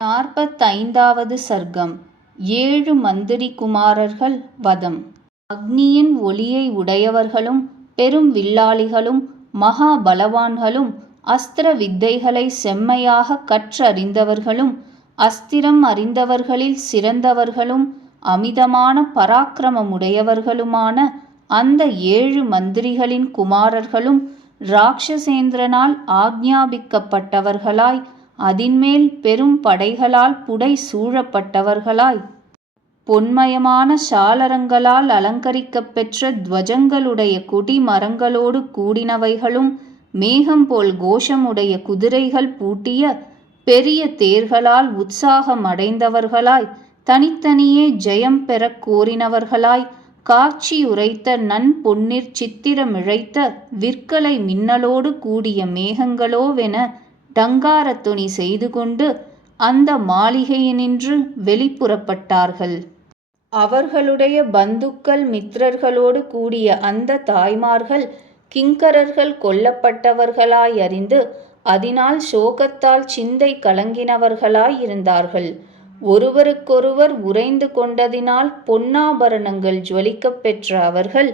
45வது சர்க்கம். 7 மந்திரி குமாரர்கள் வதம். அக்னியின் ஒளியை உடையவர்களும் பெரும் வில்லாளிகளும் மகா பலவான்களும் அஸ்திர வித்தைகளை செம்மையாக கற்றறிந்தவர்களும் அஸ்திரம் அறிந்தவர்களில் சிறந்தவர்களும் அமிதமான பராக்கிரமமுடையவர்களுமான அந்த 7 மந்திரிகளின் குமாரர்களும் இராட்சசேந்திரனால் ஆக்ஞாபிக்கப்பட்டவர்களாய் அதின்மேல் பெரும் படைகளால் புடை சூழப்பட்டவர்களாய் பொன்மயமான சாளரங்களால் அலங்கரிக்கப் பெற்ற துவஜங்களுடைய கொடி மரங்களோடு கூடினவைகளும் மேகம்போல் கோஷமுடைய குதிரைகள் பூட்டிய பெரிய தேர்களால் உற்சாகமடைந்தவர்களாய் தனித்தனியே ஜெயம் பெறக் கோரினவர்களாய் காட்சியுரைத்த நன்பொன்னிற் சித்திரமிழைத்த விற்கலை மின்னலோடு கூடிய மேகங்களோவென டங்காரத்துணி செய்து கொண்டு அந்த மாளிகையினின்று வெளிப்புறப்பட்டார்கள். அவர்களுடைய பந்துக்கள் மித்திரர்களோடு கூடிய அந்த தாய்மார்கள் கிங்கரர்கள் கொல்லப்பட்டவர்களாயறிந்து அதனால் சோகத்தால் சிந்தை கலங்கினவர்களாயிருந்தார்கள். ஒருவருக்கொருவர் உறைந்து கொண்டதினால் பொன்னாபரணங்கள் ஜொலிக்கப் பெற்ற அவர்கள்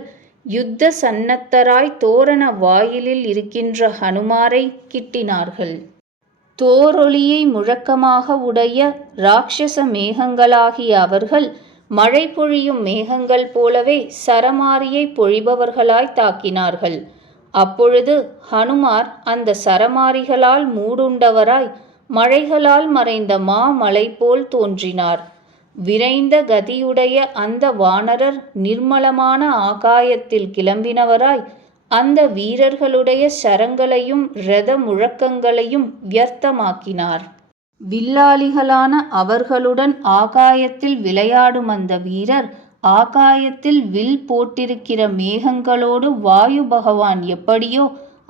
யுத்த சன்னத்தராய் தோரண வாயிலில் இருக்கின்ற ஹனுமாரை கிட்டினார்கள். தோரொலியை முழக்கமாக உடைய இராட்சச மேகங்களாகிய அவர்கள் மழை பொழியும் மேகங்கள் போலவே சரமாரியை பொழிபவர்களாய் தாக்கினார்கள். அப்பொழுது ஹனுமார் அந்த சரமாரிகளால் மூடுண்டவராய் மழைகளால் மறைந்த மாமலை போல் தோன்றினார். விரைந்த கதியுடைய அந்த வானரர் நிர்மலமான ஆகாயத்தில் கிளம்பினவராய் அந்த வீரர்களுடைய சரங்களையும் இரத முழக்கங்களையும் வியர்த்தமாக்கினார். வில்லாளிகளான அவர்களுடன் ஆகாயத்தில் விளையாடும் அந்த வீரர் ஆகாயத்தில் வில் போட்டிருக்கிற மேகங்களோடு வாயு பகவான் எப்படியோ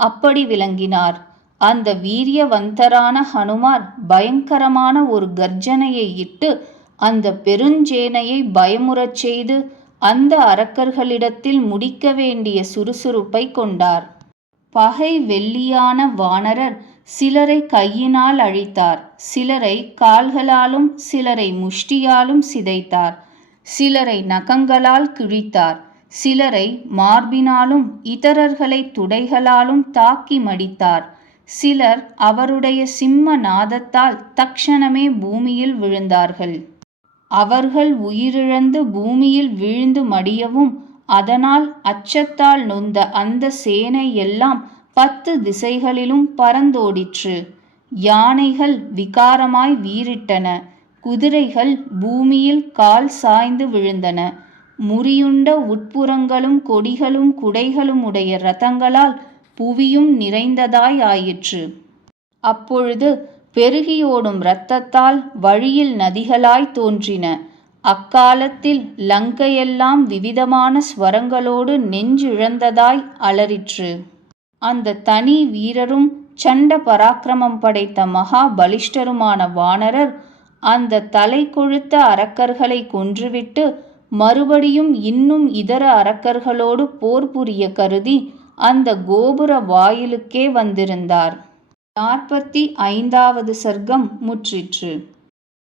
அப்படி விளங்கினார். அந்த வீரியவந்தரான ஹனுமார் பயங்கரமான ஒரு கர்ஜனையை இட்டு அந்த பெருஞ்சேனையை பயமுறச் செய்து அந்த அரக்கர்களிடத்தில் முடிக்க வேண்டிய சுறுசுறுப்பை கொண்டார். பகை வெள்ளியான வானரர் சிலரை கையினால் அழித்தார், சிலரை கால்களாலும் சிலரை முஷ்டியாலும் சிதைத்தார், சிலரை நகங்களால் கிழித்தார், சிலரை மார்பினாலும் இதரர்களை துடைகளாலும் தாக்கி மடித்தார். சிலர் அவருடைய சிம்ம நாதத்தால் தக்ஷணமே பூமியில் விழுந்தார்கள். அவர்கள் உயிரிழந்து பூமியில் வீழ்ந்து மடியவும் அதனால் அச்சத்தால் நொந்த அந்த சேனை எல்லாம் 10 திசைகளிலும் பறந்தோடிற்று. யானைகள் விகாரமாய் வீறிட்டன, குதிரைகள் பூமியில் கால் சாய்ந்து விழுந்தன. முறியுண்ட உட்புறங்களும் கொடிகளும் குடைகளும் உடைய இரதங்களால் புவியும் நிறைந்ததாய் ஆயிற்று. அப்பொழுது பெருகியோடும் இரத்தத்தால் வழியில் நதிகளாய் தோன்றின. அக்காலத்தில் லங்கையெல்லாம் விவிதமான ஸ்வரங்களோடு நெஞ்சிழந்ததாய் அலறிற்று. அந்த தனி வீரரும் சண்ட பராக்கிரமம் படைத்த மகா பலிஷ்டருமான வானரர் அந்த தலை கொழுத்த அரக்கர்களை கொன்றுவிட்டு மறுபடியும் இன்னும் இதர அரக்கர்களோடு போர் புரிய கருதி அந்த கோபுர வாயிலுக்கே வந்திருந்தார். 45வது சர்க்கம் முற்றிற்று.